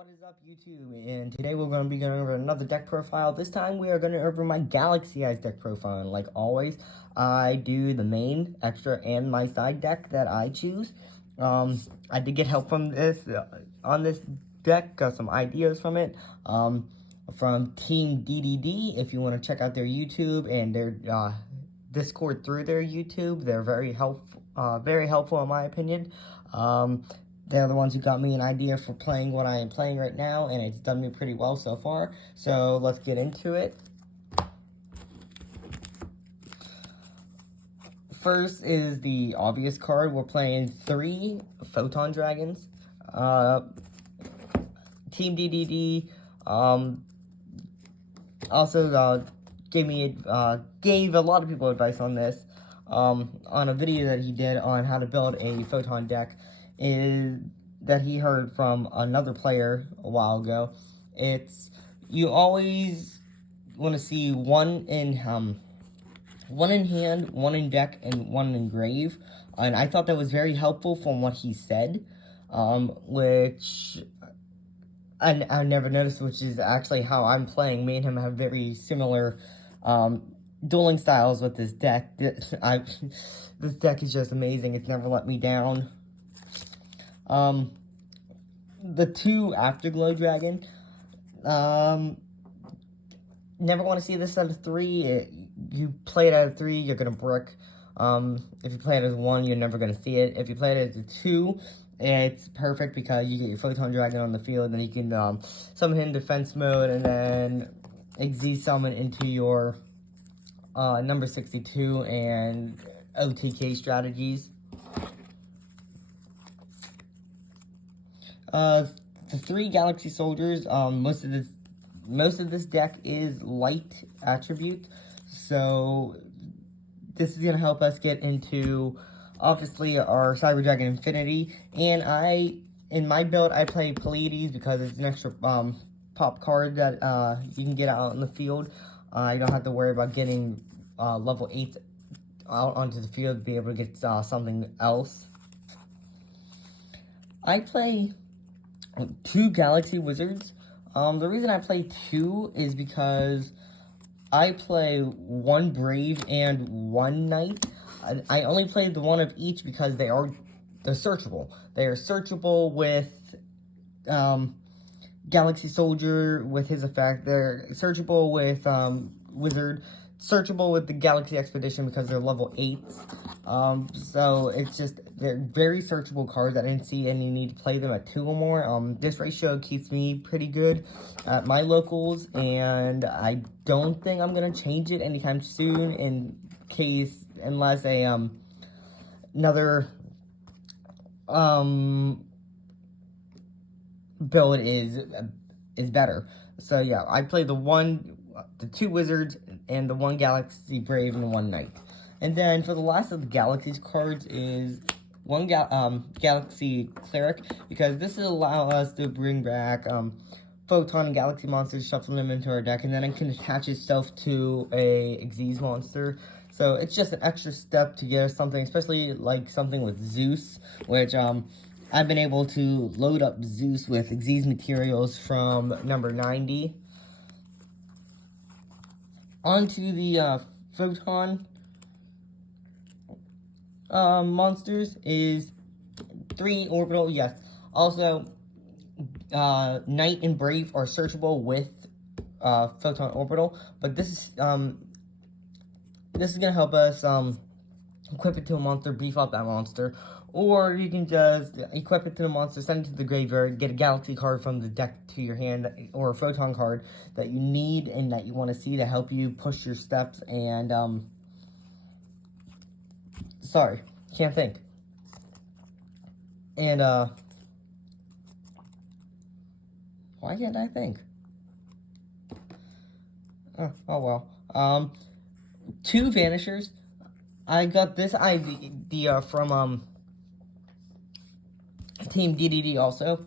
What is up, YouTube? And today we're going to be going over another deck profile. This time we are going to go over my Galaxy Eyes deck profile. And like always, I do the main, extra, and my side deck that I choose. I did get help from this on this deck, got some ideas from it. From Team DDD, if you want to check out their YouTube and their Discord through their YouTube, they're very helpful in my opinion. They're the ones who got me an idea for playing what I am playing right now, and it's done me pretty well so far. So let's get into it. First is the obvious card. We're playing 3 Photon Dragons. Team DDD also gave a lot of people advice on this on a video that he did on how to build a Photon deck. Is that he heard from another player a while ago. You always want to see one in hand, one in deck, and one in grave. And I thought that was very helpful from what he said, which I never noticed, which is actually how I'm playing. Me and him have very similar dueling styles with this deck. This deck is just amazing. It's never let me down. The 2 Afterglow Dragon, never want to see this out of 3. You play it out of 3, you're gonna brick. If you play it as 1, you're never gonna see it. If you play it as a 2, it's perfect because you get your Photon Dragon on the field, and then you can summon him in defense mode, and then Xyz summon into your number 62 and OTK strategies. The 3 Galaxy Soldiers, most of this deck is light attribute, so this is going to help us get into, obviously, our Cyber Dragon Infinity, and in my build, I play Pleiades because it's an extra, pop card that, you can get out in the field. You don't have to worry about getting, level 8 out onto the field to be able to get, something else. I play 2 Galaxy Wizards. The reason I play 2 is because I play 1 Brave and 1 Knight. I only play the one of each because they're searchable. They are searchable with Galaxy Soldier with his effect. They're searchable with Wizard. Searchable with the Galaxy Expedition because they're level 8s. So it's just, they're very searchable cards. I didn't see any need to play them at 2 or more. This ratio keeps me pretty good at my locals, and I don't think I'm going to change it anytime soon unless another build is better. So yeah, I play the 2 Wizards, and the 1 Galaxy Brave, and 1 Knight. And then for the last of the Galaxies cards is 1 Galaxy Cleric, because this will allow us to bring back Photon and Galaxy monsters, shuffle them into our deck, and then it can attach itself to a Xyz monster. So it's just an extra step to get us something, especially like something with Zeus, which I've been able to load up Zeus with Xyz materials from number 90. Onto the Photon monsters is 3 Orbital, yes. Also, Knight and Brave are searchable with Photon Orbital, but this is gonna help us equip it to a monster, beef up that monster, or you can just equip it to the monster, send it to the graveyard, get a Galaxy card from the deck to your hand, or a Photon card that you need and that you want to see to help you push your steps, and, sorry, can't think. And, why can't I think? Oh well. 2 Vanishers. I got this idea from, Team DDD also.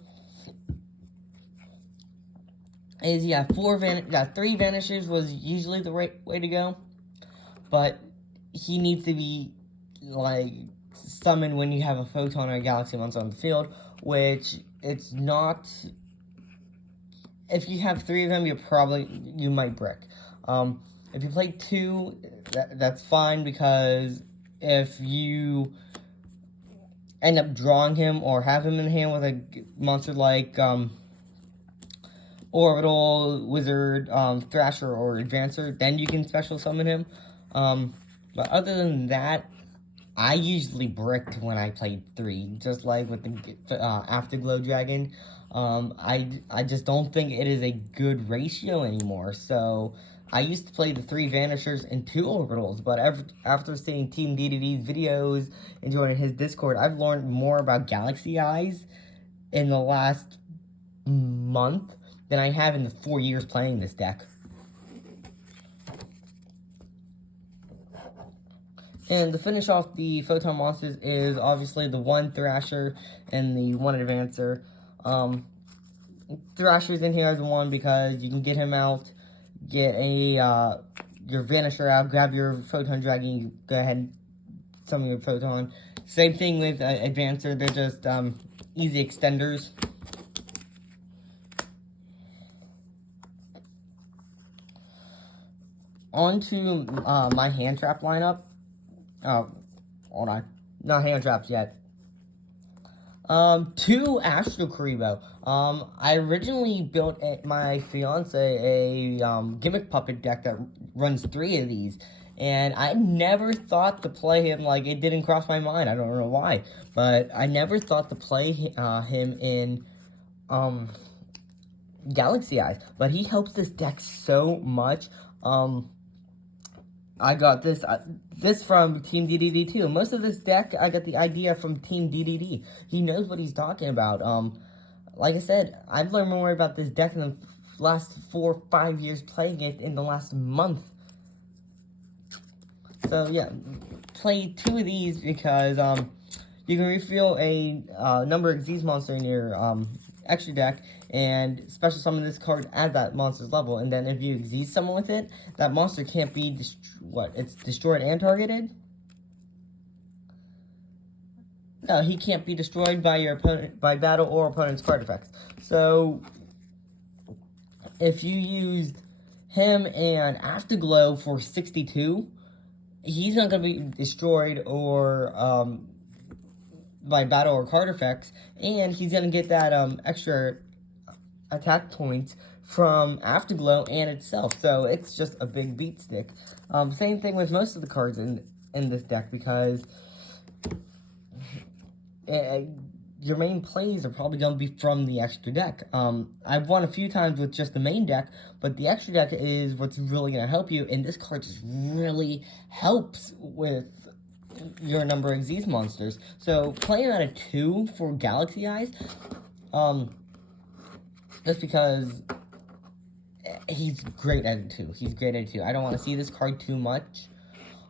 Is, yeah, 3 Vanishers was usually the right way to go. But he needs to be, like, summoned when you have a Photon or a Galaxy monster on the field, which it's not if you have 3 of them, you might brick. If you play 2, that's fine, because if you end up drawing him or have him in hand with a monster like Orbital, Wizard, Thrasher, or Advancer, then you can special summon him. But other than that, I usually bricked when I played 3, just like with the Afterglow Dragon. I just don't think it is a good ratio anymore, so I used to play the 3 Vanishers and 2 Orbitals, but after seeing Team DDD's videos and joining his Discord, I've learned more about Galaxy Eyes in the last month than I have in the 4 years playing this deck. And to finish off the Photon Monsters is obviously the 1 Thrasher and the 1 Advancer. Thrasher's in here as 1 because you can get him out, get your Vanisher out, grab your Photon Dragon, you go ahead and summon your Photon. Same thing with Advancer, they're just easy extenders. On to my hand trap lineup. Oh, hold on. Not hand traps yet. 2 Astro Karibo. I originally built my fiance a gimmick puppet deck that runs 3 of these, and I never thought to play him. Like, it didn't cross my mind. I don't know why, but I never thought to play him in Galaxy Eyes. But he helps this deck so much. I got this from Team DDD too. Most of this deck, I got the idea from Team DDD. He knows what he's talking about. Like I said, I've learned more about this deck in the last 4 or 5 years playing it in the last month. So yeah, play 2 of these because you can refill a number Xyz monster in your extra deck and special summon this card at that monster's level, and then if you Xyz summon with it, that monster can't be it's destroyed and targeted? No, he can't be destroyed by your opponent, by battle or opponent's card effects. So if you used him and Afterglow for 62, he's not going to be destroyed or by battle or card effects, and he's going to get that extra attack points from Afterglow and itself, so it's just a big beat stick. Same thing with most of the cards in this deck, because your main plays are probably going to be from the extra deck. I've won a few times with just the main deck, but the extra deck is what's really going to help you, and this card just really helps with your number of Xyz monsters. So playing out of 2 for Galaxy Eyes, just because he's great at it too. He's great at it too. I don't want to see this card too much,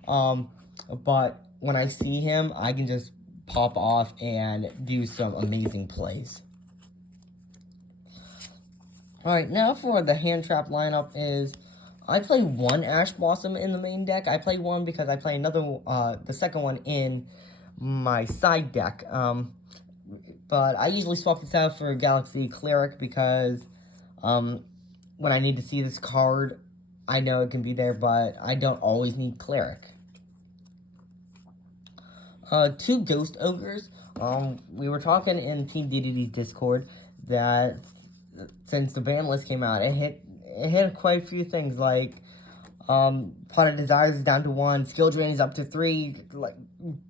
but when I see him, I can just pop off and do some amazing plays. Alright, now for the hand trap lineup is, I play 1 Ash Blossom in the main deck. I play 1 because I play another, the second one in my side deck. But I usually swap this out for Galaxy Cleric because when I need to see this card, I know it can be there, but I don't always need Cleric. 2 Ghost Ogres. We were talking in Team DDD Discord that since the ban list came out, it hit quite a few things, like Pot of Desires is down to 1, Skill Drain is up to 3, like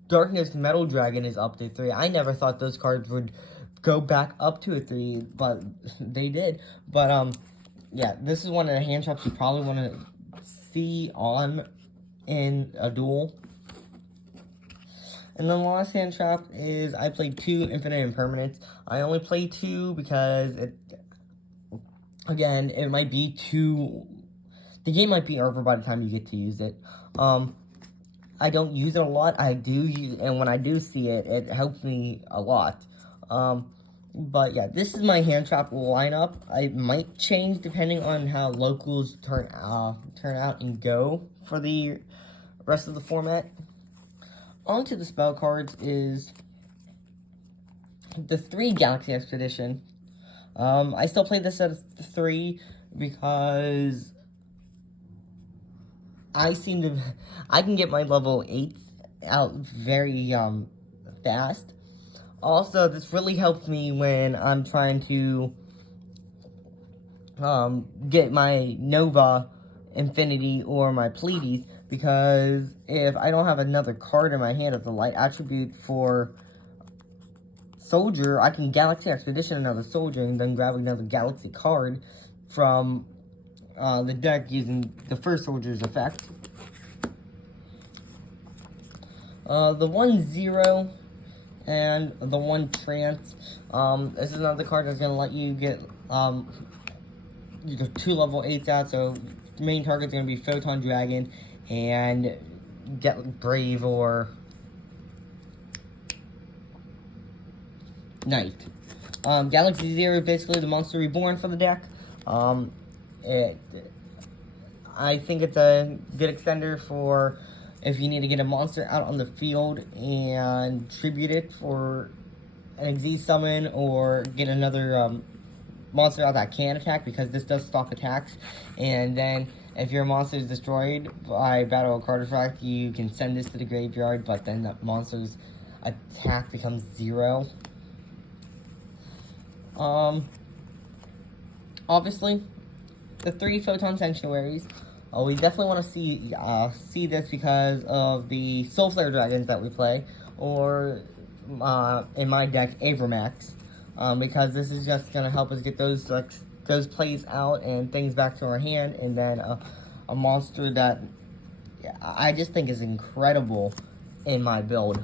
Darkness Metal Dragon is up to 3. I never thought those cards would go back up to a 3, but they did. But yeah, this is one of the hand traps you probably want to see on in a duel. And then the last hand trap is, I played 2 Infinite Impermanence. I only play 2 because again, it might be the game might be over by the time you get to use it. I don't use it a lot. I do use, and when I do see it, it helps me a lot. But yeah, this is my hand trap lineup. I might change depending on how locals turn out and go for the rest of the format. On to the spell cards is the 3 Galaxy Expedition. I still play this at 3 because I can get my level 8 out very, fast. Also, this really helps me when I'm trying to, get my Nova Infinity or my Pleiades, because if I don't have another card in my hand of the light attribute for Soldier, I can Galaxy Expedition another Soldier and then grab another Galaxy card from the deck using the first Soldier's effect. The 1-0 and the 1 Trance. This is another card that's going to let you get 2 level 8s out, so the main target's going to be Photon Dragon and get Brave or Knight. Galaxy Zero is basically the Monster Reborn for the deck. I think it's a good extender for if you need to get a monster out on the field and tribute it for an Xyz summon, or get another monster out that can attack, because this does stop attacks. And then if your monster is destroyed by Battle or Card Effect, you can send this to the graveyard, but then that monster's attack becomes 0. Obviously, the 3 Photon Sanctuaries. We definitely want to see this because of the Soul Flare Dragons that we play, or in my deck, Avramax, because this is just going to help us get those plays out and things back to our hand, and then a monster that I just think is incredible in my build.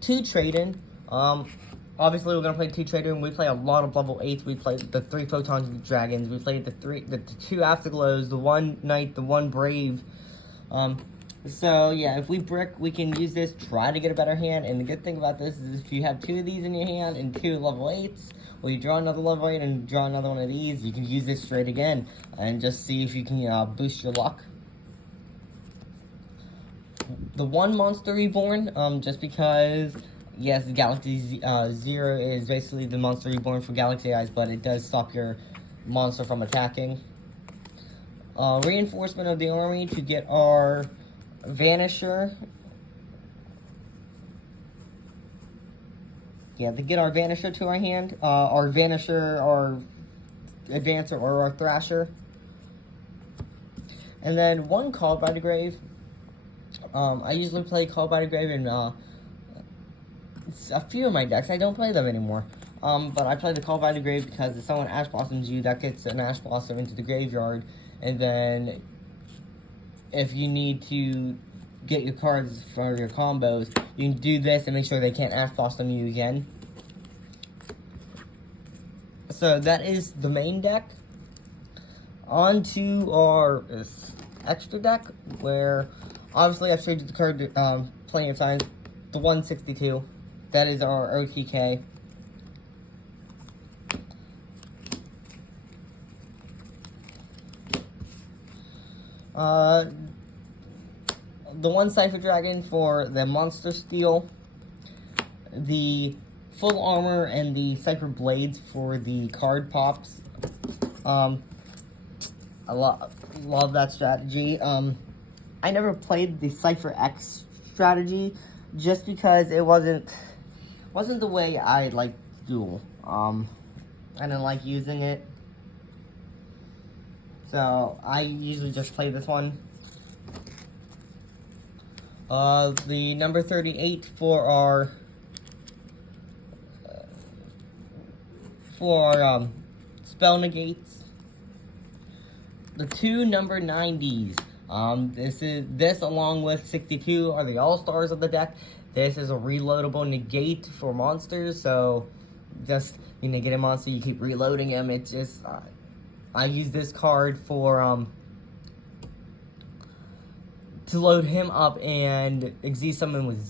Two Trade-In. Obviously, we're going to play 2 Trade-In. We play a lot of level 8s. We play the 3 Photon Dragons. We played the 2 Afterglows, the 1 Knight, the 1 Brave. So, yeah, if we brick, we can use this, try to get a better hand. And the good thing about this is if you have 2 of these in your hand and 2 level 8s, or you draw another level 8 and draw another one of these, you can use this straight again and just see if you can boost your luck. The 1 Monster Reborn, just because, yes, Galaxy Zero is basically the Monster Reborn for Galaxy Eyes, but it does stop your monster from attacking. Reinforcement of the army to get our Vanisher. Yeah, to get our Vanisher to our hand. Our Vanisher, our Advancer, or our Thrasher. And then 1 Called by the Grave. I usually play Called by the Grave in a few of my decks. I don't play them anymore. But I play the Called by the Grave because if someone Ash Blossoms you, that gets an Ash Blossom into the graveyard. And then if you need to get your cards for your combos, you can do this and make sure they can't Ash Blossom you again. So that is the main deck. On to our extra deck, where obviously I've showed you the card plenty of times. The 162. That is our OTK. The 1 Cypher Dragon for the Monster Steel. The Full Armor and the Cypher Blades for the card pops. I love that strategy. I never played the Cypher X strategy just because it wasn't the way I liked Duel. I didn't like using it. So I usually just play this one. The number 38 for our spell negates. The 2 number 90s. This along with 62 are the all-stars of the deck. This is a reloadable negate for monsters, so just when you get a monster, you keep reloading him. It's just I use this card for to load him up and Xyz summon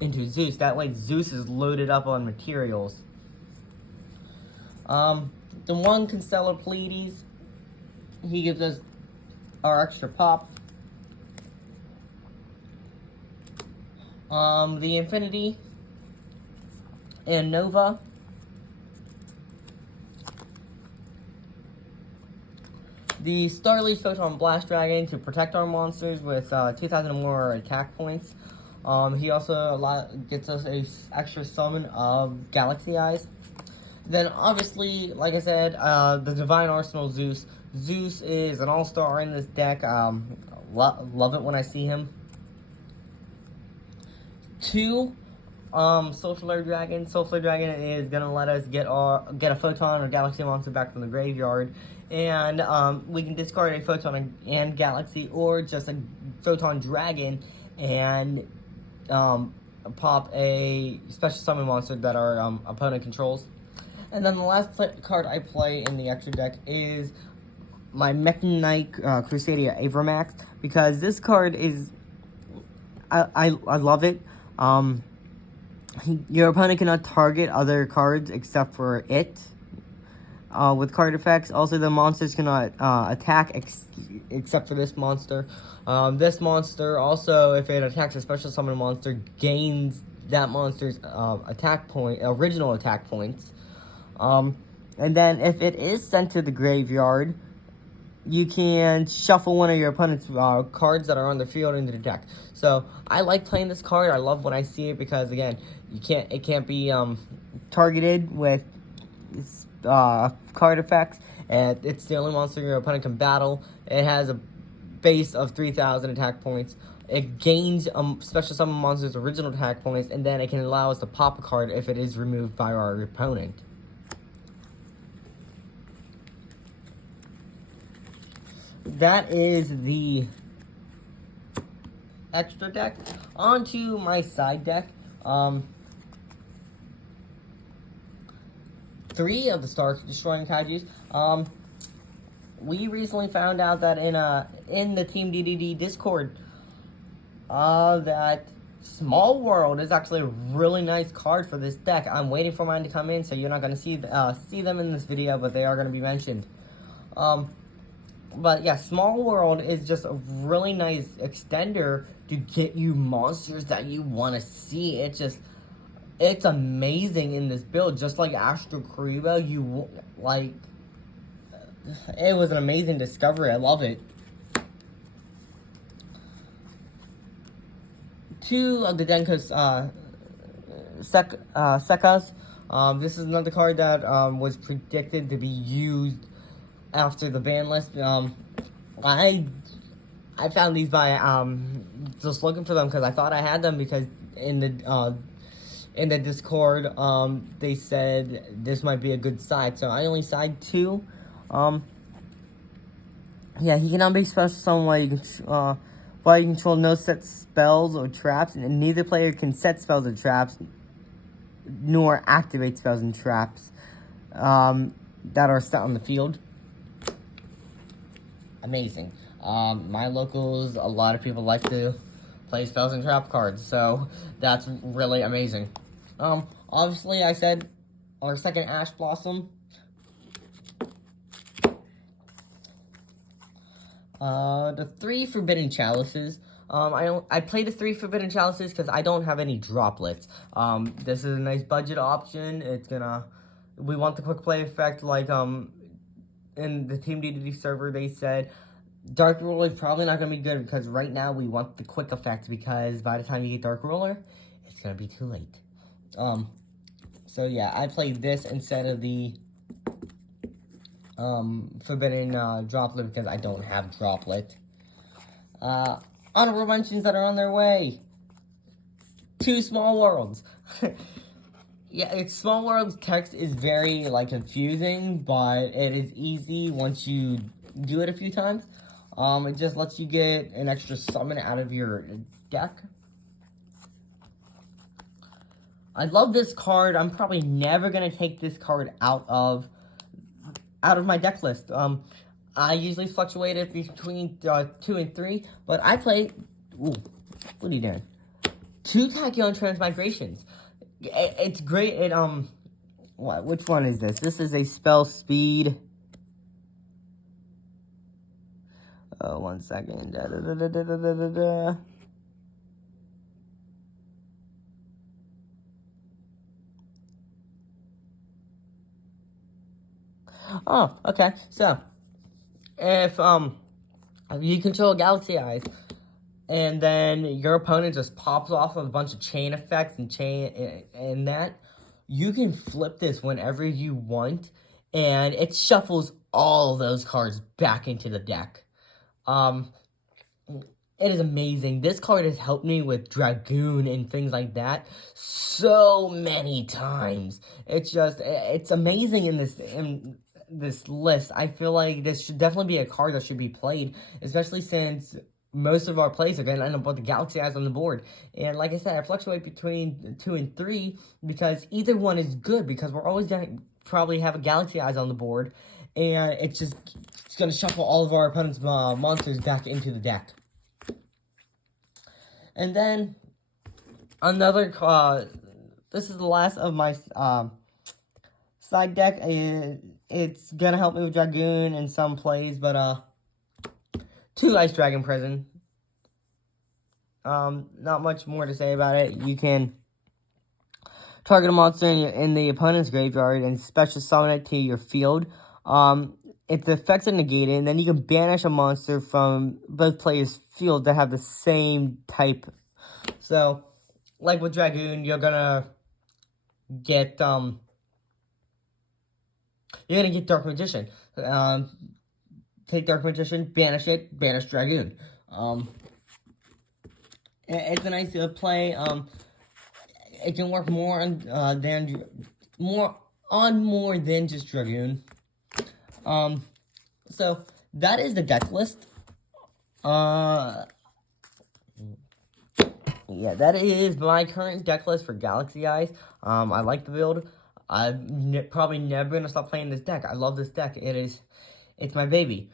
into Zeus. That way Zeus is loaded up on materials. The 1 Constellar Pleiades, he gives us our extra pop. The Infinity and Nova. The Starly Photon Blast Dragon to protect our monsters with 2,000 or more attack points. He also gets us a extra summon of Galaxy Eyes. Then obviously, like I said, the Divine Arsenal Zeus. Zeus is an all-star in this deck. Love it when I see him. 2, Soulflare Dragon. Soulflare Dragon is gonna let us get a Photon or Galaxy monster back from the graveyard, and we can discard a Photon and Galaxy, or just a Photon Dragon, and pop a special summon monster that our opponent controls. And then the last card I play in the extra deck is my Mechan Knight Crusadia Avramax, because this card is, I love it. Your opponent cannot target other cards except for it with card effects. Also, the monsters cannot attack except for this monster. This monster also, if it attacks a special summon monster, gains that monster's original attack points. And then if it is sent to the graveyard, you can shuffle one of your opponent's cards that are on the field into the deck. So I like playing this card. I love when I see it because, again, it can't be targeted with card effects, and it's the only monster your opponent can battle. It has a base of 3,000 attack points. It gains special summon monster's original attack points, and then it can allow us to pop a card if it is removed by our opponent. That is the extra deck. On to my side deck. 3 of the Star Destroying Kaijus. We recently found out that in the Team DDD Discord, that Small World is actually a really nice card for this deck. I'm waiting for mine to come in, so you're not going to see them in this video, but they are going to be mentioned. But yeah, Small World is just a really nice extender to get you monsters that you want to see. It's amazing in this build. Just like Astro Karibo, it was an amazing discovery. I love it. 2 of the Denko's Sekkas. This is another card that was predicted to be used after the ban list. I found these by just looking for them because I thought I had them, because in the Discord they said this might be a good side, so I only side 2. Yeah, he cannot be special summon while you control no set spells or traps, and neither player can set spells or traps nor activate spells and traps that are set on the field. Amazing. My locals, a lot of people like to play spells and trap cards, so that's really amazing. Obviously, I said our second Ash Blossom. The 3 Forbidden Chalices. I play the 3 Forbidden Chalices because I don't have any droplets. This is a nice budget option. We want the quick play effect, like, in the Team DDD server, they said Dark Ruler is probably not going to be good, because right now we want the quick effect, because by the time you get Dark Ruler, it's going to be too late. So yeah, I played this instead of the Forbidden Droplet, because I don't have Droplet. Honorable mentions that are on their way. 2 Small Worlds. Yeah, Small World's text is very, confusing, but it is easy once you do it a few times. It just lets you get an extra summon out of your deck. I love this card. I'm probably never going to take this card out of my deck list. I usually fluctuate it between 2 and 3, but I play... Ooh, what are you doing? 2 Tachyon Transmigrations. It's great. Which one is this? This is a spell speed. Oh, 1 second. Oh, okay. So, if you control Galaxy Eyes, and then your opponent just pops off with a bunch of chain effects and that, you can flip this whenever you want, and it shuffles all of those cards back into the deck. It is amazing. This card has helped me with Dragoon and things like that so many times. It's amazing in this list. I feel like this should definitely be a card that should be played, especially since most of our plays are going to end up with the Galaxy Eyes on the board. And like I said, I fluctuate between 2 and 3 because either one is good, because we're always going to probably have a Galaxy Eyes on the board, and it's going to shuffle all of our opponent's monsters back into the deck. And then another, this is the last of my side deck. It's gonna help me with Dragoon in some plays, but 2 Ice Dragon Prison. Not much more to say about it. You can target a monster in the opponent's graveyard and special summon it to your field. Its effects are negated, and then you can banish a monster from both players' field that have the same type. So, like with Dragoon, you're gonna get Dark Magician. Take Dark Magician, banish it, banish Dragoon. It's a nice play. It can work more on more than just Dragoon. So that is the deck list. Yeah, that is my current deck list for Galaxy Eyes. I like the build. I'm probably never gonna stop playing this deck. I love this deck. It's my baby.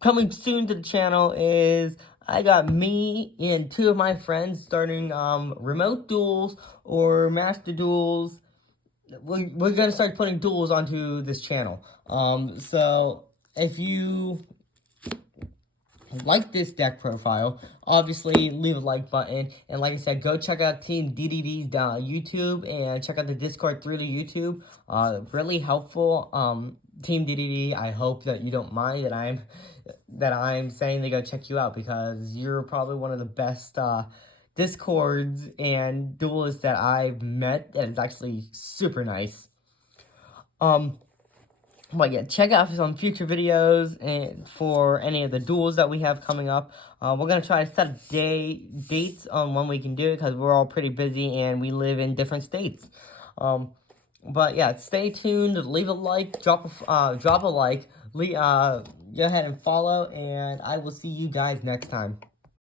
Coming soon to the channel is, I got me and 2 of my friends starting remote duels or master duels. We're gonna start putting duels onto this channel. So if you like this deck profile, obviously leave a like button, and like I said, go check out Team DDD's YouTube, and check out the Discord through the YouTube. Really helpful. Team DDD, I hope that you don't mind that I'm saying to go check you out, because you're probably one of the best Discords and duelists that I've met, and it's actually super nice. But yeah, check out some future videos and for any of the duels that we have coming up. We're going to try to set dates on when we can do it, because we're all pretty busy and we live in different states. But yeah, stay tuned, leave a like, drop a like, go ahead and follow, and I will see you guys next time.